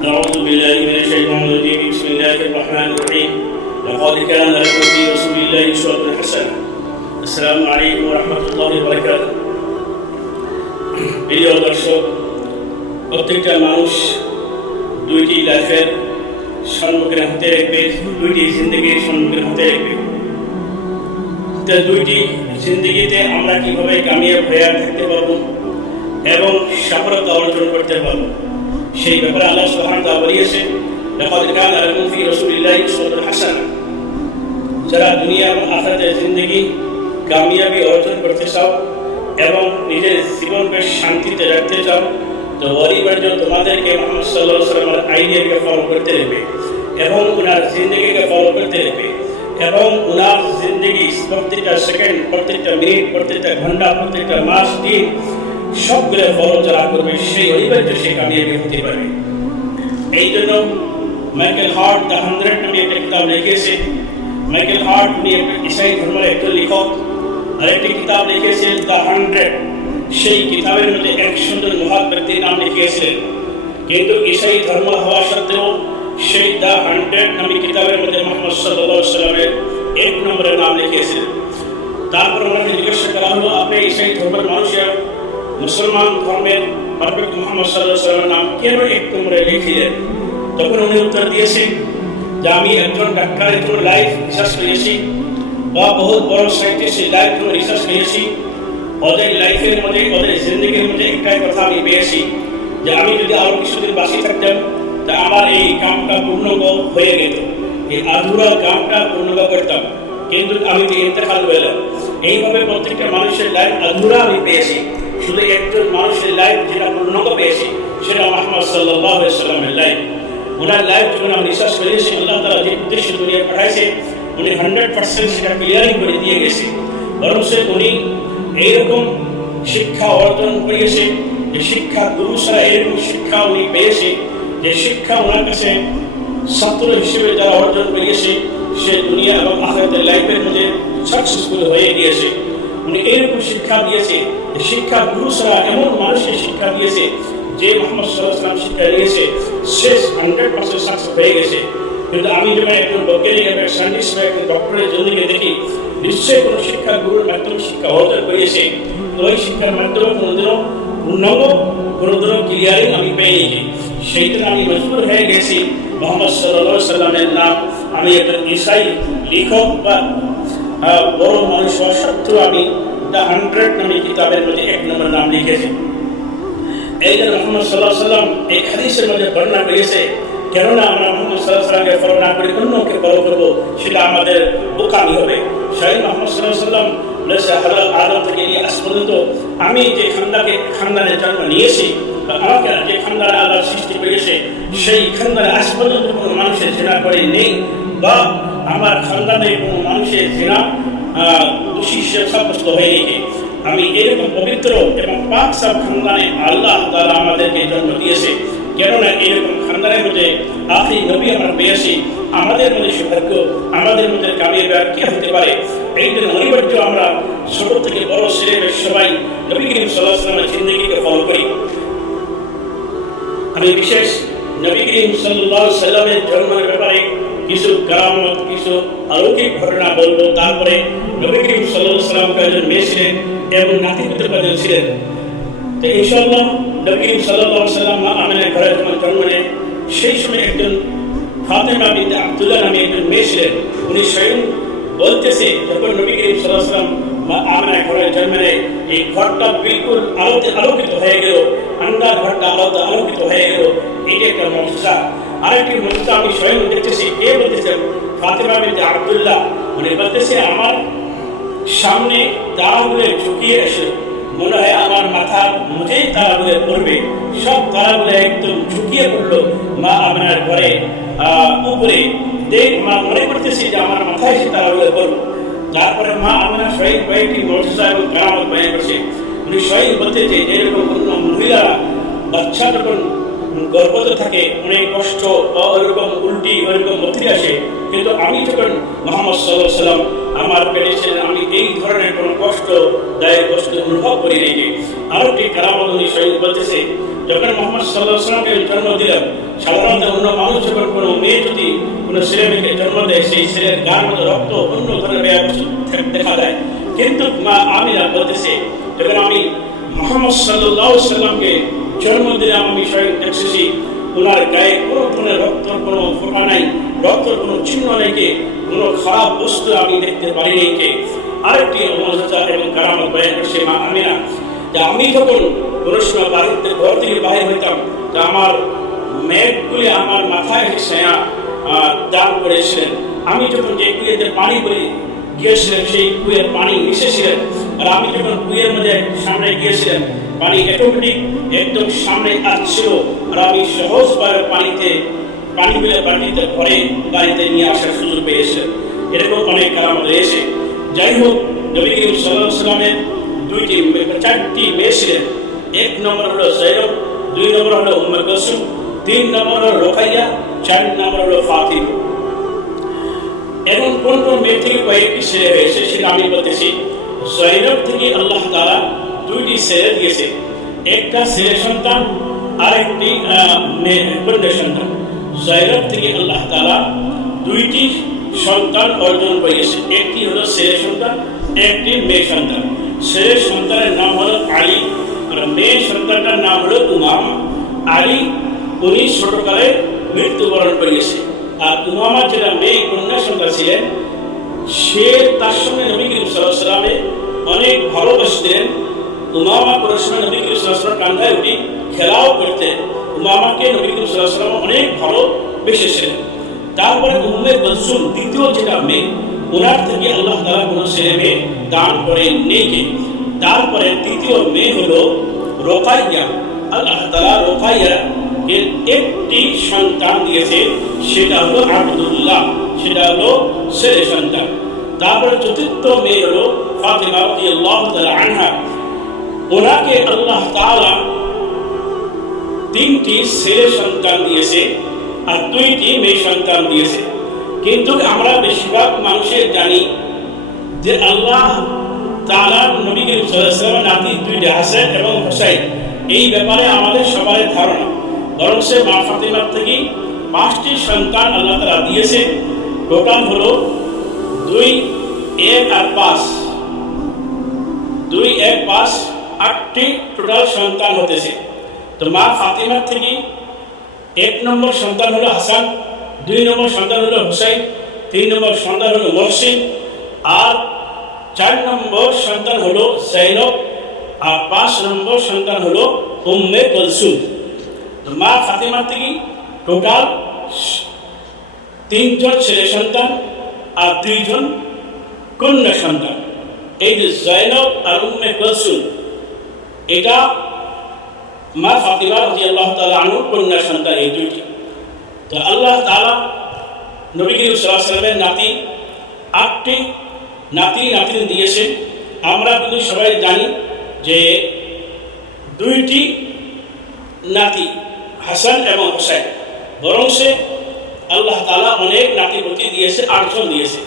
أعوذ بالله من الشيطان الرجيم بسم الله الرحمن الرحيم لقد كان لكم في رسول الله أسوة حسنة السلام عليكم ورحمة الله وبركاته প্রিয় দর্শক, প্রত্যেকটা মানুষ দুইটি লাইফের সম্মুখীন হতে রাখবে, দুইটি জিন্দগির সম্মুখীন হতে রাখবে। দুইটি জিন্দগিতে আমরা কিভাবে কামিয়াব হয়ে থাকতে পারবো এবং সফলতা অর্জন করতে পারবো, সেই ব্যাপারে আল্লাহ সুবহানাহু ওয়া তাআলা বলেছেন, লাকাদ কানা লাকুম ফি রাসূলিল্লাহি উসওয়াতুন হাসানাহ। যারা দুনিয়া এবং আখিরাতের জিন্দগি কামিয়াবি অর্জন করতে চাও এবং নিজের জীবনকে শান্তিতে রাখতে চাও, তো অনিবার্য তোমাদেরকে মুহাম্মদ সাল্লাল্লাহু আলাইহি ওয়াসাল্লামের আইডিয়াকে ফলো করতে হবে এবং ওনার জিন্দগিকে ফলো করতে হবে এবং ওনার জিন্দগি প্রত্যেকটা সেকেন্ড, প্রত্যেকটা মিনিট, প্রত্যেকটা ঘন্টা, প্রত্যেকটা মাস, দিন সবগুলো ফলো যারা করবে সেই অনিবার্য সে কামিয়াবি হতে পারবে। এই জন্য মাইকেল হার্ট দ্য 100 নামে একটা কিতাব লিখেছে। মাইকেল হার্ট উনি একটা ইসাই ধর্মের একজন লেখক, আরেকটি কিতাব লিখেছেন দ্য 100। সেই কিতাবের মধ্যে 100 জন মহান ব্যক্তির নাম লিখিয়েছিলেন, কিন্তু ইসাই ধর্ম হওয়া সত্ত্বেও সেই দ্য 100 নামে কিতাবের মধ্যে মুহাম্মদ সাল্লাল্লাহু আলাইহি ওয়াসাল্লামের 1 নম্বরের নাম লিখিয়েছিলেন। তারপর ওনাকে জিজ্ঞাসা করা হলো, আপনি ইসাই ধর্মের মানুষের মুসলমান ধর্মের প্রফেট মুহাম্মদ সাল্লাল্লাহু আলাইহি ওয়াসাল্লামের নাম কেন 1 নম্বরে লিখলেন? তখন উনি উত্তর দিয়েছেন যে আমি একজন ডাক্তারের জন্য লাইফ রিসার্চ করেছি বা বহুত বড় সাইন্টিস্টের লাইফ জন্য রিসার্চ করেছি। ওদের লাইফের মধ্যে, ওদের জিন্দগির মধ্যে একটাই কথা আমি পেয়েছি যে আমি যদি আরো কিছুদিন বাঁচি থাকতাম তা আমার এই কামটা পূর্ণ হয়ে যেত, এই আধুরা কামটা পূর্ণ করতাম, কিন্তু আমি তো ইন্তেকাল করলাম। এইভাবে প্রত্যেকটা মানুষের লাইফ আধুরা আমি পেয়েছি, শুধু একজন মানুষের লাইফ যেটা পূর্ণ পেয়েছি সেটা মুহাম্মদ সাল্লাল্লাহু আলাইহি ওয়াসাল্লামের লাইফ। ওনার লাইফ যখন আমি রিসার্চ করেছি, আল্লাহ তাআলা যে উদ্দেশ্যে দুনিয়া পাঠাইছে উনি 100% সেটা ক্লিয়ারিং করে দিয়ে গেছে। বরং সে উনি এইরকম শিক্ষা অর্জন করিয়েছে যে শিক্ষা গুরু ছাড়া এরকম শিক্ষা উনি পেয়েছে যে শিক্ষা ওনার কাছে ছাত্র হিসেবে যারা অর্জন করিয়েছে সে দুনিয়া এবং আখিরাতের লাইফের মধ্যে সাকসেসফুল হয়ে গিয়েছে। উনি এইরকম শিক্ষা দিয়েছে যে শিক্ষা গুরু ছাড়া এমন মানুষকে শিক্ষা দিয়েছে যে মুহাম্মদ সাল্লাল্লাহু আলাইহি ওয়াসাল্লাম শিক্ষা দিয়েছে সে 100% সাকসেস হয়ে গেছে। কিন্তু আমি যখন একজন বৈজ্ঞানিক এবং সায়েন্টিস্ট বা একজন ডক্টরের জিন্দগি দেখি, নিশ্চয়ই কোনো শিক্ষা গুরুর মাধ্যমে শিক্ষা অর্জন করিয়েছে, তো ওই শিক্ষার মাধ্যমে কোনোদিনও পূর্ণাঙ্গ, কোনোদিনও ক্লিয়ারিং আমি পেয়েছি। সেই জন্য আমি মজবুর হয়ে গেছি মুহাম্মদ সাল্লাল্লাহু আলাইহি ওয়াসাল্লামের নাম আমি একজন ইসাই লেখক বা বড় মানুষ হওয়া সত্ত্বেও আমি দ্য 100 নামে কিতাবের মধ্যে 1 নম্বর নাম লিখেছি। এই জন্য মুহাম্মদ সাল্লাল্লাহু আলাইহি ওয়াসাল্লাম এই হাদিসের মধ্যে বর্ণনা করেছে, কেননা আমরা মুহাম্মদ সাল্লাল্লাহু আলাইহি ওয়াসাল্লামকে ফলো না করে অন্যকে ফলো করবো, সেটা আমাদের বোকামি হবে। স্বয়ং মুহাম্মদ সাল্লাল্লাহু আলাইহি ওয়াসাল্লাম বলেছে, হযরত আদম থেকে নিয়ে আজ পর্যন্ত আমি যে খানদানে জন্ম নিয়েছি, আমাকে যে খানদানে আল্লাহ সৃষ্টি করেছে সেই খানদানে আজ পর্যন্ত কোনো মানুষের জিনা করে নেই বা আমার খানদানে কোনো মানুষের জিনা দোষী সাব্যস্ত হয়নি। আমি এরকম পবিত্র এবং পাক সাফ খানদানে আল্লাহ তাআলা আমাদেরকে জন্ম দিয়েছে, কেননা এরকম খানদানের মধ্যে আখরি নবী আমরা পেয়েছি। আমাদের মধ্যে সৌভাগ্য, আমাদের মধ্যে কামিয়াবি আর কি হতে পারে? এই জন্য অনিবার্য আমরা ছোট থেকে বড় ছেলে সবাই নবী করিম সাল্লাল্লাহু আলাইহি ওয়াসাল্লামের জিন্দেগিকে ফলো করি। আমি বিশেষ নবী করিম সাল্লাল্লাহু আলাইহি ওয়াসাল্লামের জন্মের ব্যাপারে কিছু কারামত, কিছু অলৌকিক ঘটনা বলবো। তারপরে নবী করিম সাল্লাল্লাহু আলাইহি ওয়াসাল্লাম একজন মেয়ে ছিলেন এবং নাতি পুত্র ছিলেন। তো ইনশাআল্লাহ নবী করিম সাল্লাল্লাহু আলাইহি ওয়াসাল্লাম আমিনার ঘরে যখন জন্ম নেন, সেই সময় একজন ফাতেমা বিনতে আব্দুল্লাহ নামে একজন মেয়ে ছিলেন। উনি স্বয়ং বলতেছে, যখন নবী করিম সাল্লাল্লাহু আলাইহি ওয়াসাল্লাম আমিনার ঘরে জন্ম নেন, এই ঘরটা বিলকুল আলোকিত হয়ে গেল, আন্দার ঘরটা আলোকিত হয়ে গেল। এটা একটা মুজিজা। আরেকটি মুজিজা আমি স্বয়ং দেখতেছি। কে বলতেছে? ফাতেমা বিনতে আব্দুল্লাহ। উনি বলতেছে, আমার সামনে তারাগুলো ঝুঁকিয়ে এসে মনে হয় আমার মাথার মুঠেই তারাগুলো পড়বে। সব তারাগুলো একদম ঝুঁকিয়ে পড়লো মা আপনার ঘরে উপরে। দেখ মা মনে করতেছি যে আমার মাথায় এসে তারাগুলো পড়লো। তারপরে মা আপনার স্বয়ং কয়েকটি মুজিজা এবং কারামত বয়ান করছে। উনি স্বয়ং বলতে যে যেরকম অন্য মহিলারা বাচ্চা যখন গর্ভতে থাকে, অনেক কষ্ট বা ওইরকম উল্টি ওইরকম মতি আসে, কিন্তু আমি যখন মুহাম্মদ সাল্লাল্লাহু আলাইহি ওয়াসাল্লাম আমার পেটে ছিলেন, আমি এই ধরনের কোনো কষ্টদায়ক কষ্ট অনুভব করি নাই। আরেকটি কারামত স্বয়ং বলতেছে, যখন মুহাম্মদ সাল্লাল্লাহু আলাইহি ওয়াসাল্লামকে জন্ম দিলাম, সাধারণত অন্য মানুষ যখন কোনো মেয়ে যদি কোনো ছেলে মেয়েকে জন্ম দেয়, সেই ছেলের গার মধ্যে রক্ত অন্য ধরনের দেখা যায়, কিন্তু মা আমিনা বলতেছে, যখন আমি মুহাম্মদ সাল্লাল্লাহু আলাইহি ওয়াসাল্লামকে জন্ম দিলাম, আমি স্বয়ং দেখেছি ওনার গায়ে কোনো ধরনের রক্তর কোনো ফোঁটা নাই, রক্তর কোনো চিহ্ন নেই, কোনো খারাপ বস্তু আমি দেখতে পারি নাই। আরেকটি মজাদা এবং কারামত বয়ান করছে মা আমিনা, যে আমি যখন কোনো সময় বাড়িতে ঘর থেকে বাইরে হইতাম, তা আমার মেঘগুলি আমার মাথায় এসে দান করেছিলেন। আমি যখন যে কুয়েতে পানি বলি গিয়েছিলেন, সেই কুয়ের পানি মিশেছিলেন, আর আমি যখন কুয়ের মধ্যে সামনে গিয়েছিলেন, পানি অটোমেটিক একদম সামনে আসছিল, আর আমি সহজভাবে পানিগুলো বাড়িতে ভরে বাড়িতে নিয়ে আসার সুযোগ পেয়েছিলেন। এরকম অনেক কারামত রয়েছে। যাই হোক, নবী করিম সাল্লাল্লাহু আলাইহি ওয়াসাল্লামের চারটি মেয়ে ছিলেন। এক নম্বর হলো যায়েনব, দুই নম্বর হলো উম্মে কুলসুম, তিন নম্বর হলো রুকাইয়া, চার নম্বর হলো ফাতিমা। এখন কোন কোন মেয়ে থেকে কয়েকটি ছেলে হয়েছে সেটা আমি বলতেছি। যায়েনব থেকে আল্লাহ তাআলা দুইটি ছেলে দিয়েছে, একটা ছেলে সন্তান আর একটি কন্যা সন্তান। যায়েনব থেকে আল্লাহ তাআলা দুইটি সন্তান অর্জন করেছে, একটি হলো ছেলে সন্তান, একটি মেয়ে সন্তান। ছেলে সন্তানের নাম হলো আলী, আর মেয়ে সন্তানটার নাম হলো উমামা। আলী উনি ছোটকালে মৃত্যুবরণ করেছে, আর উমামা যেটা মেয়ে কন্যা সন্তান ছিলেন, সে তার সঙ্গে নবী করিম সাল্লাল্লাহু আলাইহি ওয়াসাল্লামে অনেক ভালোবাসতেন। উমামা কোনো সময় নবী করিম সাল্লাল্লাহু আলাইহি ওয়াসাল্লাম কান্দায় উঠি খেলাও করতেন। উমামাকে নবী করিম সাল্লাল্লাহু আলাইহি ওয়াসাল্লাম অনেক ভালোবেসেছিলেন। তারপরে উম্মে কুলসুম দ্বিতীয় যেটা মেয়ে, ওনার থেকে আল্লাহ তাআলা কোনো ছেলে মেয়ে দান করেন নেই। তারপরে তৃতীয় মেয়ে হলো রুকাইয়া। আল্লাহ তাআলা রুকাইয়াকে একটি সন্তান দিয়েছে, সেটা হলো আব্দুল্লাহ, সেটা হলো ছেলে সন্তান। তারপরে চতুর্থ মেয়ে হলো ফাতিমা রাদিয়াল্লাহু তাআলা আনহা। ওনাকে আল্লাহ তাআলা তিনটি ছেলে সন্তান দিয়েছে আর দুইটি মেয়ে সন্তান দিয়েছে। কিন্তু আমরা বেশিরভাগ মানুষের জানি যে আল্লাহ তাআলা নবী করিম সাল্লাল্লাহু আলাইহি ওয়াসাল্লামের নাতি দুইটা হাসান এবং হুসাইন, এই ব্যাপারে আমাদের সবার ধারণা। বরং সে মা ফাতিমার থেকে 5টি সন্তান আল্লাহ তাআলা দিয়েছে। টোটাল হলো 2, 1 আর 5, 2, 1, 5, 8টি টোটাল সন্তান হতেছে। তো মা ফাতিমার থেকে 1 নম্বর সন্তান হলো হাসান, 2 নম্বর সন্তান হলো হুসাইন, 3 নম্বর সন্তান হলো মহসিন, আর 4 নম্বর সন্তান হলো যায়েনব, আর 5 নম্বর সন্তান হলো উম্মে কুলসুম। তো মা ফাতিমার থেকে টোটাল 3 জন ছেলে সন্তান আর 2 জন কন্যা সন্তান। এই যে যায়েনব আর উম্মে কুলসুম, এটা মা ফাতিমা রাদিয়াল্লাহু তাআলা আনহা কন্যা সন্তান, এই দুইটি। তো আল্লাহ তাআলা নবী করিম সাল্লাল্লাহু আলাইহি ওয়াসাল্লামের নাতি 8টি নাতি দিয়েছেন। আমরা কিন্তু সবাই জানি যে 2টি নাতি হাসান এবং হুসাইন, বরং সে আল্লাহ তাআলা অনেক নাতি দিয়েছে, 8 জন দিয়েছে।